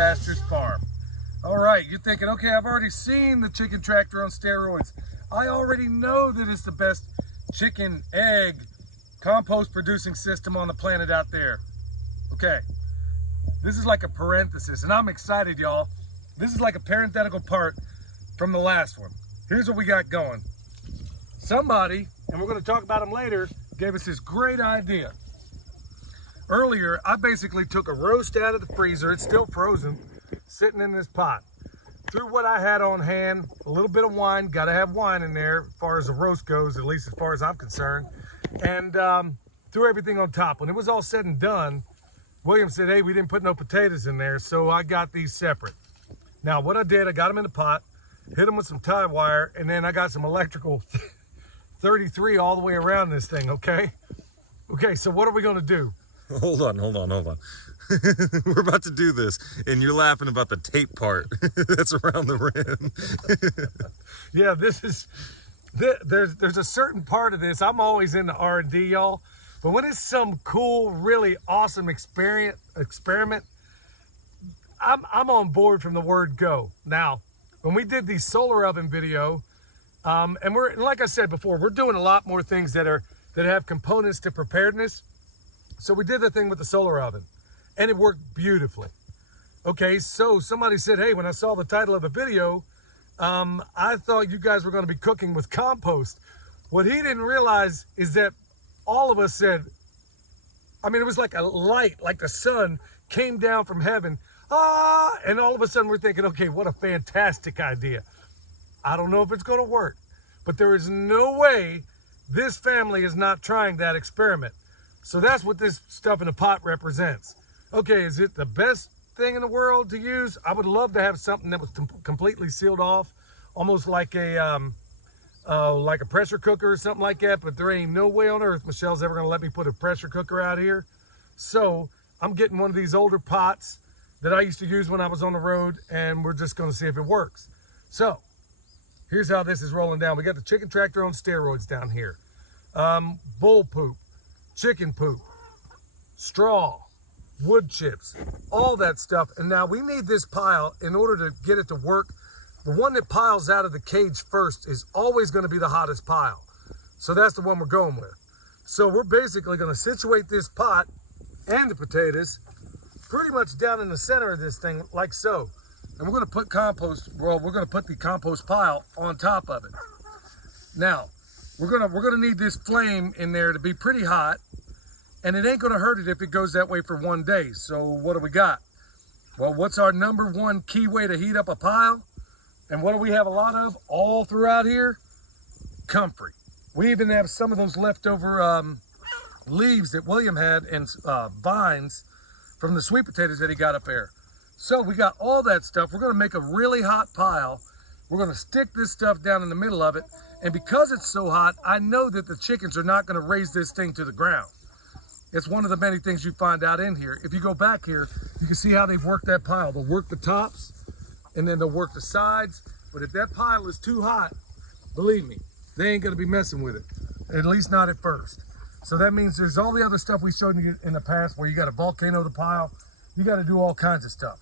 Pastures farm. All right, you're thinking, okay, I've already seen the chicken tractor on steroids. I already know that it's the best chicken, egg, compost producing system on the planet out there. Okay, this is like a parenthesis, and I'm excited, y'all. This is like a parenthetical part from the last one. Here's what we got going. Somebody, and we're gonna talk about them later, gave us this great idea. Earlier, I basically took a roast out of the freezer. It's still frozen, sitting in this pot. Threw what I had on hand, a little bit of wine, gotta have wine in there as far as the roast goes, at least as far as I'm concerned, and threw everything on top. When it was all said and done, William said, hey, we didn't put no potatoes in there, so I got these separate. Now, what I did, I got them in the pot, hit them with some tie wire, and then I got some electrical 33 all the way around this thing, okay? Okay, so what are we gonna do? Hold on. We're about to do this, and you're laughing about the tape part that's around the rim. Yeah, there's a certain part of this. I'm always into R&D, y'all. But when it's some cool, really awesome experiment, I'm on board from the word go. Now, when we did the solar oven video, and like I said before, we're doing a lot more things that have components to preparedness. So we did the thing with the solar oven, and it worked beautifully. Okay, so somebody said, hey, when I saw the title of the video, I thought you guys were going to be cooking with compost. What he didn't realize is that all of us said, I mean, it was like a light, like the sun came down from heaven, and all of a sudden we're thinking, okay, what a fantastic idea. I don't know if it's going to work, but there is no way this family is not trying that experiment. So that's what this stuff in a pot represents. Okay, is it the best thing in the world to use? I would love to have something that was completely sealed off, almost like a pressure cooker or something like that, but there ain't no way on earth Michelle's ever gonna let me put a pressure cooker out here. So I'm getting one of these older pots that I used to use when I was on the road, and we're just gonna see if it works. So here's how this is rolling down. We got the chicken tractor on steroids down here. Bull poop, chicken poop, straw, wood chips, all that stuff. And now we need this pile in order to get it to work. The one that piles out of the cage first is always going to be the hottest pile. So that's the one we're going with. So we're basically going to situate this pot and the potatoes pretty much down in the center of this thing, like so. And we're going to put we're going to put the compost pile on top of it. Now, we're going to need this flame in there to be pretty hot, and it ain't going to hurt it if it goes that way for one day. So what do we got? Well, what's our number one key way to heat up a pile? And what do we have a lot of all throughout here? Comfrey. We even have some of those leftover leaves that William had and vines from the sweet potatoes that he got up there. So we got all that stuff. We're going to make a really hot pile. We're going to stick this stuff down in the middle of it. And because it's so hot, I know that the chickens are not going to raise this thing to the ground. It's one of the many things you find out in here. If you go back here, you can see how they've worked that pile. They'll work the tops, and then they'll work the sides. But if that pile is too hot, believe me, they ain't going to be messing with it, at least not at first. So that means there's all the other stuff we showed you in the past where you got to volcano the pile. You got to do all kinds of stuff.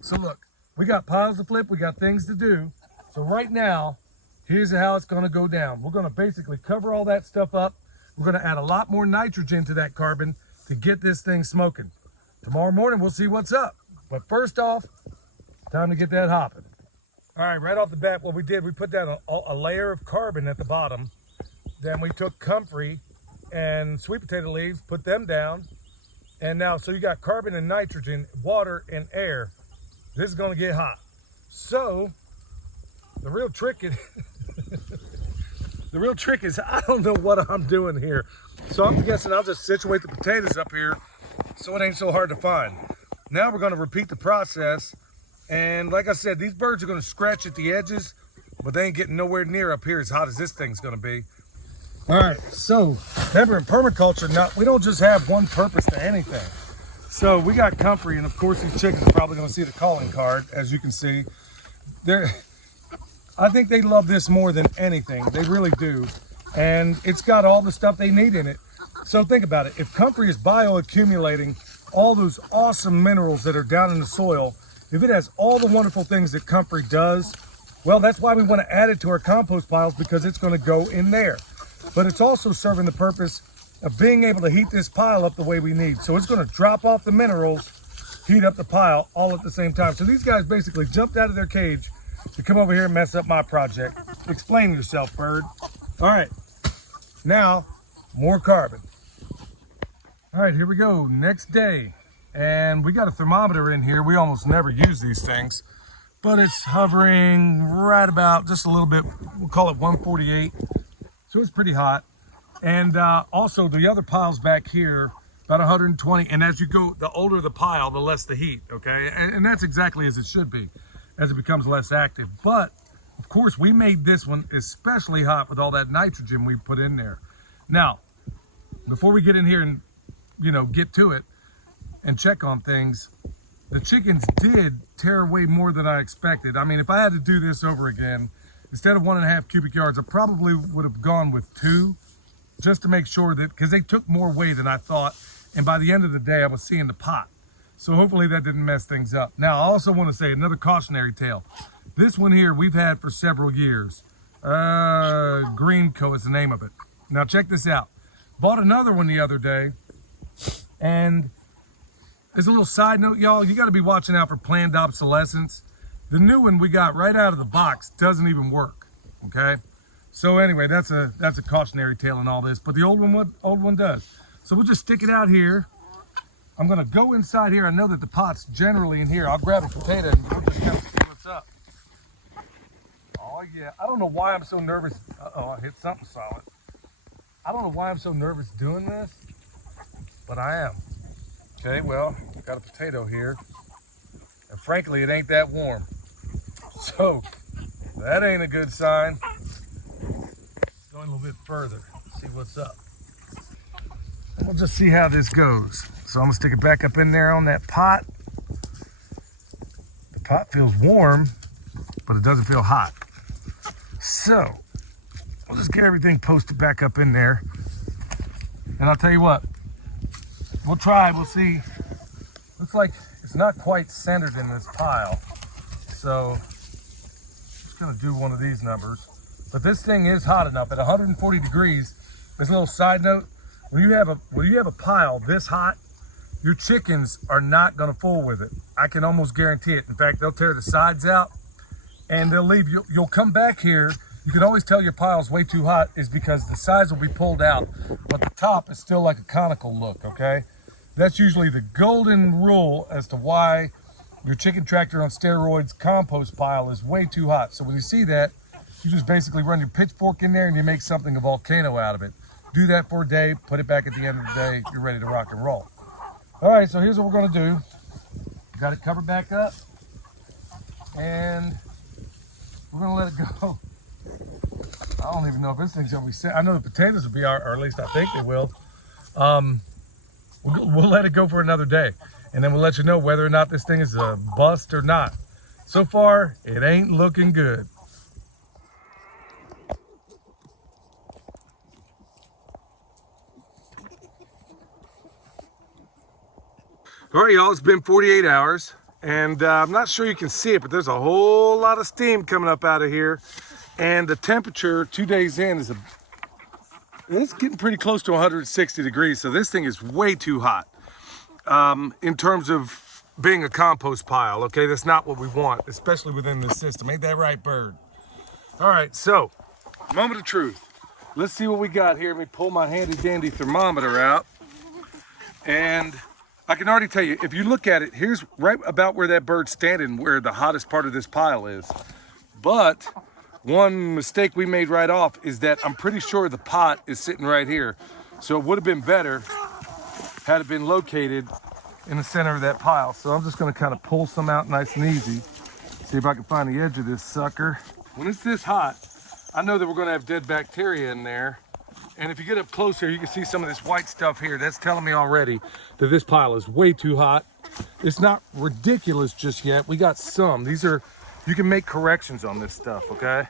So look, we got piles to flip. We got things to do. So right now, here's how it's going to go down. We're going to basically cover all that stuff up. We're going to add a lot more nitrogen to that carbon to get this thing smoking. Tomorrow morning, we'll see what's up. But first off, time to get that hopping. All right, right off the bat, what we did, we put down a layer of carbon at the bottom. Then we took comfrey and sweet potato leaves, put them down. And now, so you got carbon and nitrogen, water and air. This is going to get hot. So the real trick is, I don't know what I'm doing here. So I'm guessing I'll just situate the potatoes up here so it ain't so hard to find. Now we're going to repeat the process. And like I said, these birds are going to scratch at the edges, but they ain't getting nowhere near up here as hot as this thing's going to be. All right, so remember in permaculture, we don't just have one purpose to anything. So we got comfrey, and of course these chickens are probably going to see the calling card, as you can see. I think they love this more than anything. They really do. And it's got all the stuff they need in it. So think about it. If comfrey is bioaccumulating all those awesome minerals that are down in the soil, if it has all the wonderful things that comfrey does, well, that's why we want to add it to our compost piles, because it's going to go in there. But it's also serving the purpose of being able to heat this pile up the way we need. So it's going to drop off the minerals, heat up the pile all at the same time. So these guys basically jumped out of their cage to come over here and mess up my project. Explain yourself, bird. All right, now more carbon. All right, here we go, next day. And we got a thermometer in here. We almost never use these things, but it's hovering right about just a little bit, we'll call it 148. So it's pretty hot. And also the other piles back here, about 120. And as you go, the older the pile, the less the heat, okay? And that's exactly as it should be, as it becomes less active. But of course, we made this one especially hot with all that nitrogen we put in there. Now, before we get in here and, get to it and check on things, the chickens did tear away more than I expected. I mean, if I had to do this over again, instead of 1.5 cubic yards, I probably would have gone with 2, just to make sure that, because they took more away than I thought. And by the end of the day, I was seeing the pot. So hopefully that didn't mess things up. Now, I also want to say another cautionary tale. This one here, we've had for several years. Green Co is the name of it. Now check this out. Bought another one the other day. And as a little side note, y'all, you got to be watching out for planned obsolescence. The new one we got right out of the box doesn't even work, okay? So anyway, that's a cautionary tale in all this, but the old one does. So we'll just stick it out here. I'm gonna go inside here. I know that the pot's generally in here. I'll grab a potato and we'll just kind of see what's up. Oh yeah, I don't know why I'm so nervous. Uh-oh, I hit something solid. I don't know why I'm so nervous doing this, but I am. Okay, well, got a potato here. And frankly, it ain't that warm. So that ain't a good sign. Going a little bit further, see what's up. And we'll just see how this goes. So I'm gonna stick it back up in there on that pot. The pot feels warm, but it doesn't feel hot. So we'll just get everything posted back up in there. And I'll tell you what, we'll try, we'll see. Looks like it's not quite centered in this pile. So just gonna do one of these numbers. But this thing is hot enough at 140 degrees. As a little side note, when you have a pile this hot, your chickens are not gonna fool with it. I can almost guarantee it. In fact, they'll tear the sides out and they'll leave. You'll come back here. You can always tell your pile's way too hot is because the sides will be pulled out, but the top is still like a conical look, okay? That's usually the golden rule as to why your chicken tractor on steroids compost pile is way too hot. So when you see that, you just basically run your pitchfork in there and you make something a volcano out of it. Do that for a day, put it back at the end of the day, you're ready to rock and roll. All right, so here's what we're gonna do. Got it covered back up and we're gonna let it go. I don't even know if this thing's gonna be set. I know the potatoes will be, or at least I think they will. We'll let it go for another day and then we'll let you know whether or not this thing is a bust or not. So far, it ain't looking good. All right, y'all, it's been 48 hours and I'm not sure you can see it, but there's a whole lot of steam coming up out of here. And the temperature 2 days in is it's getting pretty close to 160 degrees. So this thing is way too hot in terms of being a compost pile. Okay, that's not what we want, especially within this system. Ain't that right, bird? All right, so moment of truth. Let's see what we got here. Let me pull my handy dandy thermometer out. And I can already tell you, if you look at it, here's right about where that bird's standing, where the hottest part of this pile is. But one mistake we made right off is that I'm pretty sure the pot is sitting right here. So it would have been better had it been located in the center of that pile. So I'm just gonna kind of pull some out nice and easy. See if I can find the edge of this sucker. When it's this hot, I know that we're gonna have dead bacteria in there. And if you get up closer, you can see some of this white stuff here. That's telling me already that this pile is way too hot. It's not ridiculous just yet. We got some. These are, you can make corrections on this stuff, okay?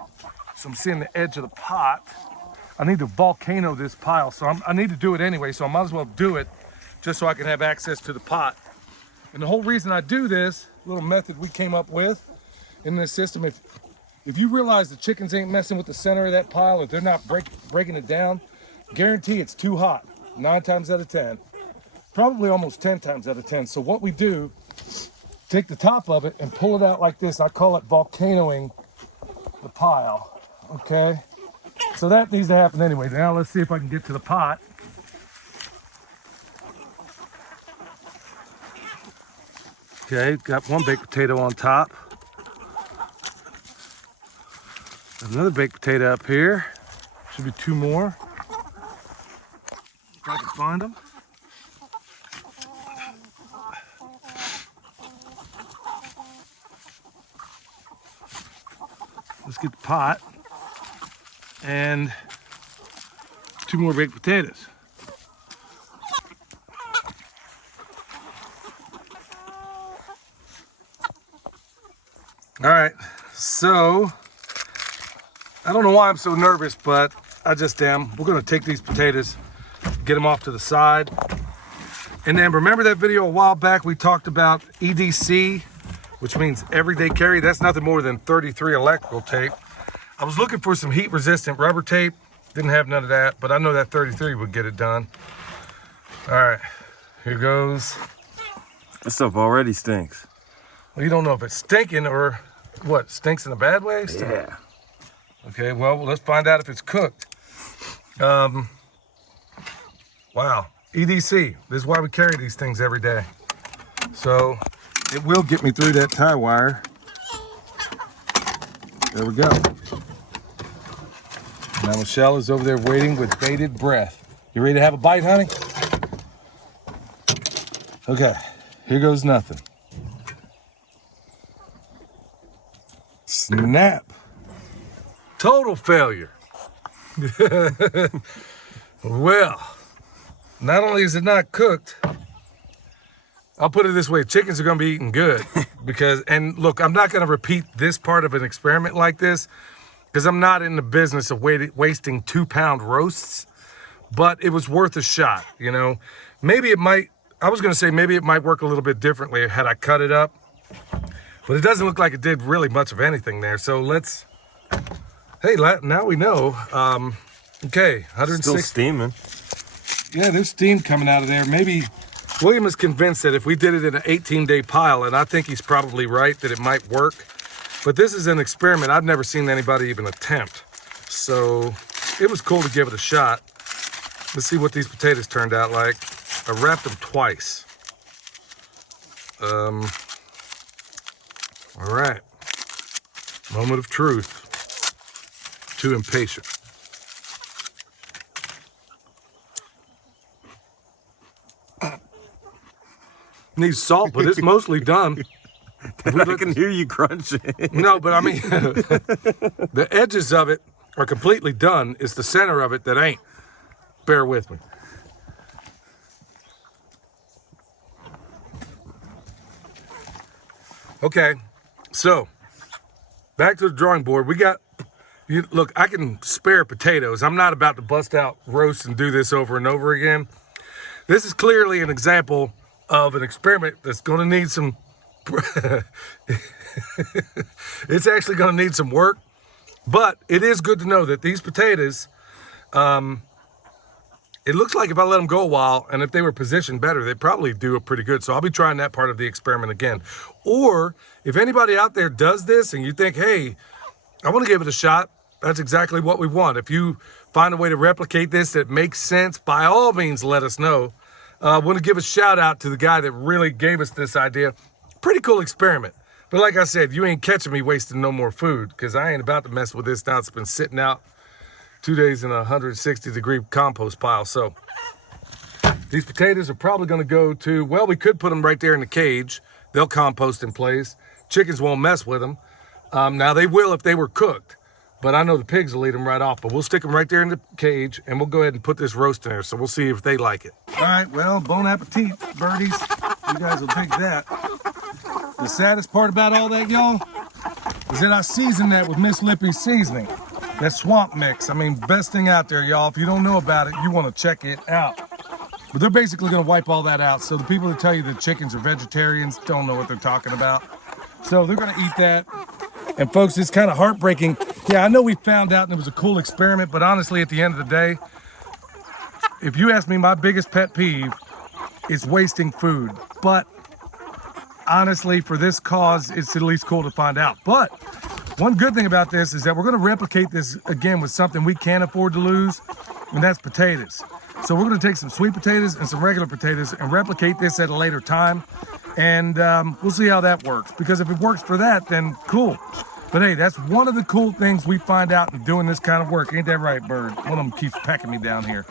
So I'm seeing the edge of the pot. I need to volcano this pile, so I need to do it anyway, so I might as well do it just so I can have access to the pot. And the whole reason I do this little method we came up with in this system. If you realize the chickens ain't messing with the center of that pile, if they're not breaking it down, guarantee it's too hot, 9 times out of 10. Probably almost 10 times out of 10. So what we do, take the top of it and pull it out like this. I call it volcanoing the pile, okay? So that needs to happen anyway. Now let's see if I can get to the pot. Okay, got one baked potato on top. Another baked potato up here. Should be 2 more. If I can find them. Let's get the pot and 2 more baked potatoes. All right, so I don't know why I'm so nervous, but I just am. We're gonna take these potatoes, get them off to the side. And then remember that video a while back we talked about EDC, which means everyday carry. That's nothing more than 33 electrical tape. I was looking for some heat resistant rubber tape. Didn't have none of that, but I know that 33 would get it done. All right, here goes. This stuff already stinks. Well, you don't know if it's stinking or what, stinks in a bad way? Yeah. Okay, well, let's find out if it's cooked. Wow, EDC, this is why we carry these things every day. So it will get me through that tie wire. There we go. Now Michelle is over there waiting with bated breath. You ready to have a bite, honey? Okay, here goes nothing. Snap. Total failure. Well, not only is it not cooked, I'll put it this way, chickens are gonna be eating good because, and look, I'm not gonna repeat this part of an experiment like this because I'm not in the business of wasting 2-pound roasts, but it was worth a shot, you know? Maybe it might, I was gonna say maybe it might work a little bit differently had I cut it up, but it doesn't look like it did really much of anything there. So let's, hey, now we know. Okay, 160. Still steaming. Yeah, there's steam coming out of there. Maybe William is convinced that if we did it in an 18-day pile, and I think he's probably right that it might work, but this is an experiment I've never seen anybody even attempt. So it was cool to give it a shot. Let's see what these potatoes turned out like. I wrapped them twice. All right, moment of truth. Too impatient. Needs salt, but it's mostly done. I can hear you crunching. No, but I mean, the edges of it are completely done. It's the center of it that ain't. Bear with me. Okay, so back to the drawing board. We got, look, I can spare potatoes. I'm not about to bust out roast and do this over and over again. This is clearly an example of an experiment that's going to need some, it's actually going to need some work, but it is good to know that these potatoes, it looks like if I let them go a while and if they were positioned better, they'd probably do it pretty good. So I'll be trying that part of the experiment again. Or if anybody out there does this and you think, hey, I want to give it a shot, that's exactly what we want. If you find a way to replicate this that makes sense, by all means, let us know. I want to give a shout out to the guy that really gave us this idea. Pretty cool experiment. But like I said, you ain't catching me wasting no more food because I ain't about to mess with this now. It's been sitting out 2 days in a 160-degree compost pile. So these potatoes are probably going to go to, well, we could put them right there in the cage. They'll compost in place. Chickens won't mess with them. Now they will if they were cooked, but I know the pigs will eat them right off. But we'll stick them right there in the cage and we'll go ahead and put this roast in there. So we'll see if they like it. All right, well, bon appetit, birdies. You guys will dig that. The saddest part about all that, y'all, is that I seasoned that with Miss Lippy's seasoning. That swamp mix. I mean, best thing out there, y'all. If you don't know about it, you want to check it out. But they're basically going to wipe all that out. So the people that tell you that chickens are vegetarians don't know what they're talking about. So they're going to eat that. And folks, it's kind of heartbreaking. Yeah, I know we found out and it was a cool experiment, but honestly, at the end of the day, if you ask me, my biggest pet peeve is wasting food. But honestly, for this cause, it's at least cool to find out. But one good thing about this is that we're going to replicate this again with something we can't afford to lose, and that's potatoes. So we're going to take some sweet potatoes and some regular potatoes and replicate this at a later time. And we'll see how that works. Because if it works for that, then cool. But hey, that's one of the cool things we find out in doing this kind of work. Ain't that right, Bird? One of them keeps pecking me down here.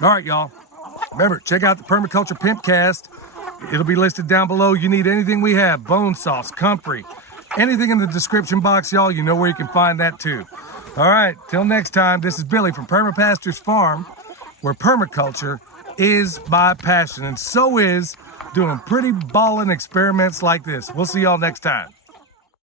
All right, y'all. Remember, check out the Permaculture Pimpcast. It'll be listed down below. You need anything we have, bone sauce, comfrey, anything in the description box, y'all. You know where you can find that too. All right, till next time, this is Billy from Perma Pastures Farm, where permaculture is my passion, and so is doing pretty ballin' experiments like this. We'll see y'all next time.